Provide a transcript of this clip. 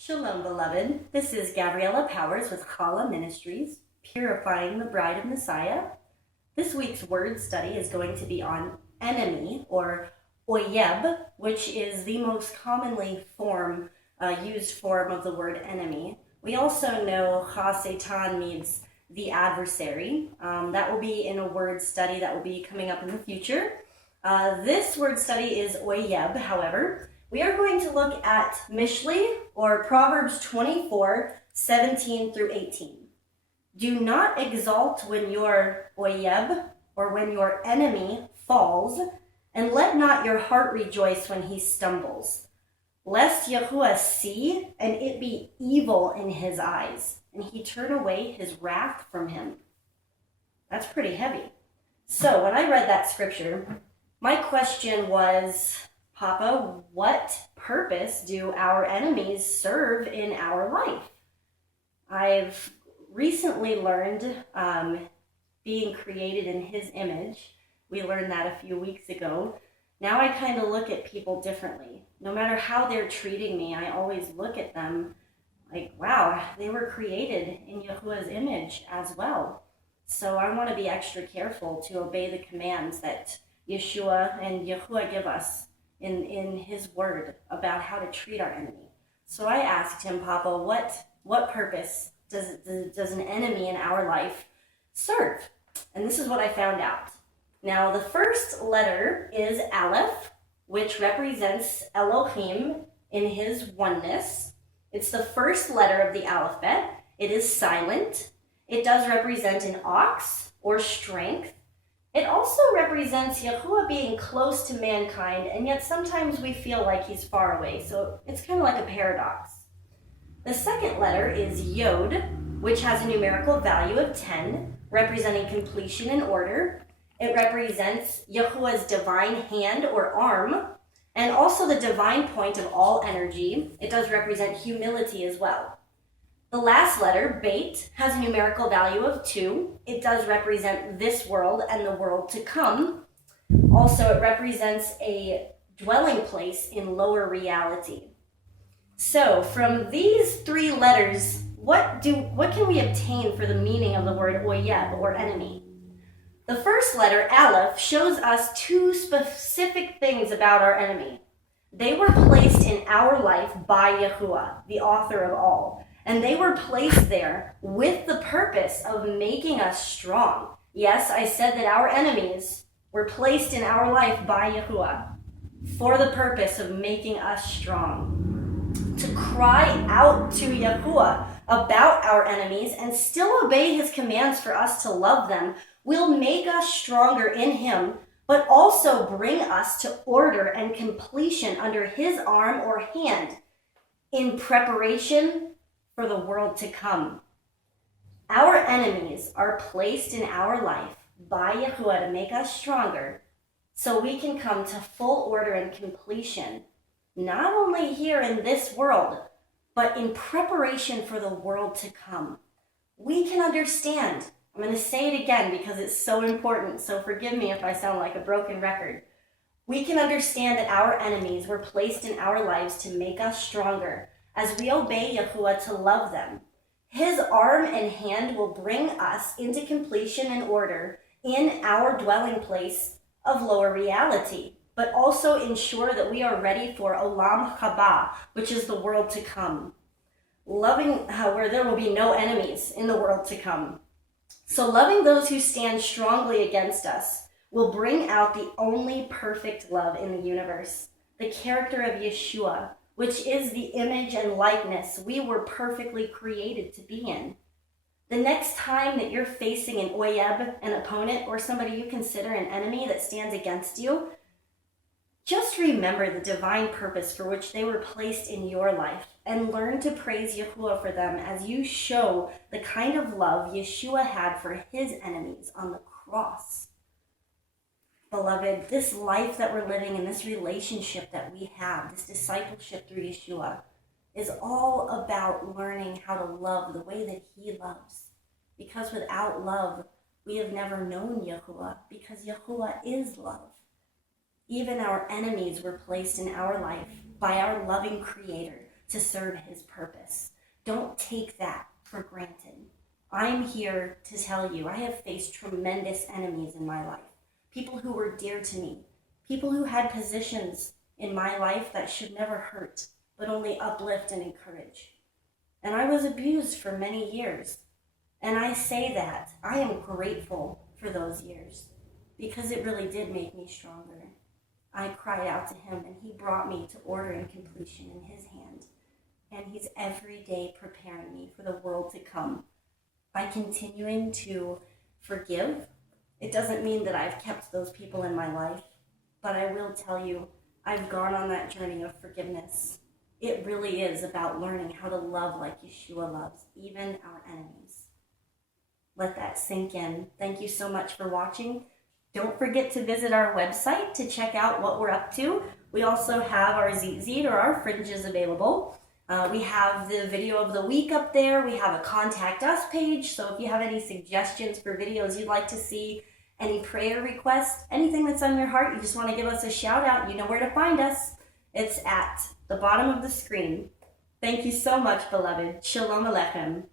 Shalom, beloved. This is Gabriella Powers with Chala Ministries, Purifying the Bride of Messiah. This week's word study is going to be on enemy, or Oyeb, which is the most commonly used form of the word enemy. We also know Ha-Satan means the adversary. That will be in a word study that will be coming up in the future. This word study is Oyeb, however. We are going to look at Mishli, or Proverbs 24:17 through 18. Do not exult when your Oyeb, or when your enemy, falls, and let not your heart rejoice when he stumbles, lest Yahuwah see, and it be evil in his eyes, and he turn away his wrath from him. That's pretty heavy. So when I read that scripture, my question was, Papa, what purpose do our enemies serve in our life? I've recently learned being created in his image. We learned that a few weeks ago. Now I kind of look at people differently. No matter how they're treating me, I always look at them like, wow, they were created in Yahuwah's image as well. So I want to be extra careful to obey the commands that Yeshua and Yahuwah give us in his word about how to treat our enemy. So I asked him, Papa, what purpose does an enemy in our life serve? And this is what I found out. Now, the first letter is Aleph, which represents Elohim in his oneness. It's the first letter of the alphabet. It is silent. It does represent an ox or strength. It also represents Yahuwah being close to mankind, and yet sometimes we feel like he's far away. So it's kind of like a paradox. The second letter is Yod, which has a numerical value of 10, representing completion and order. It represents Yahuwah's divine hand or arm, and also the divine point of all energy. It does represent humility as well. The last letter, Beit, has a numerical value of 2. It does represent this world and the world to come. Also, it represents a dwelling place in lower reality. So, from these 3 letters, what can we obtain for the meaning of the word Oyeb, or enemy? The first letter, Aleph, shows us 2 specific things about our enemy. They were placed in our life by Yahuwah, the author of all. And they were placed there with the purpose of making us strong. Yes, I said that our enemies were placed in our life by Yahuwah for the purpose of making us strong. To cry out to Yahuwah about our enemies and still obey his commands for us to love them will make us stronger in him, but also bring us to order and completion under his arm or hand in preparation for the world to come. Our enemies are placed in our life by Yahuwah to make us stronger so we can come to full order and completion, not only here in this world, but in preparation for the world to come. We can understand. I'm going to say it again because it's so important, so forgive me if I sound like a broken record. We can understand that our enemies were placed in our lives to make us stronger as we obey Yahuwah to love them. His arm and hand will bring us into completion and order in our dwelling place of lower reality, but also ensure that we are ready for Olam Haba, which is the world to come. Where there will be no enemies in the world to come. So loving those who stand strongly against us will bring out the only perfect love in the universe, the character of Yeshua, which is the image and likeness we were perfectly created to be in. The next time that you're facing an Oyeb, an opponent, or somebody you consider an enemy that stands against you, just remember the divine purpose for which they were placed in your life and learn to praise Yahuwah for them as you show the kind of love Yeshua had for his enemies on the cross. Beloved, this life that we're living and this relationship that we have, this discipleship through Yeshua, is all about learning how to love the way that he loves. Because without love, we have never known Yahuwah, because Yahuwah is love. Even our enemies were placed in our life by our loving Creator to serve his purpose. Don't take that for granted. I'm here to tell you, I have faced tremendous enemies in my life. People who were dear to me. People who had positions in my life that should never hurt, but only uplift and encourage. And I was abused for many years. And I say that I am grateful for those years because it really did make me stronger. I cried out to him and he brought me to order and completion in his hand. And he's every day preparing me for the world to come. By continuing to forgive, it doesn't mean that I've kept those people in my life, but I will tell you, I've gone on that journey of forgiveness. It really is about learning how to love like Yeshua loves, even our enemies. Let that sink in. Thank you so much for watching. Don't forget to visit our website to check out what we're up to. We also have our tzitzit or our fringes available. We have the video of the week up there. We have a contact us page. So if you have any suggestions for videos you'd like to see, any prayer requests, anything that's on your heart, you just want to give us a shout out, you know where to find us. It's at the bottom of the screen. Thank you so much, beloved. Shalom Aleichem.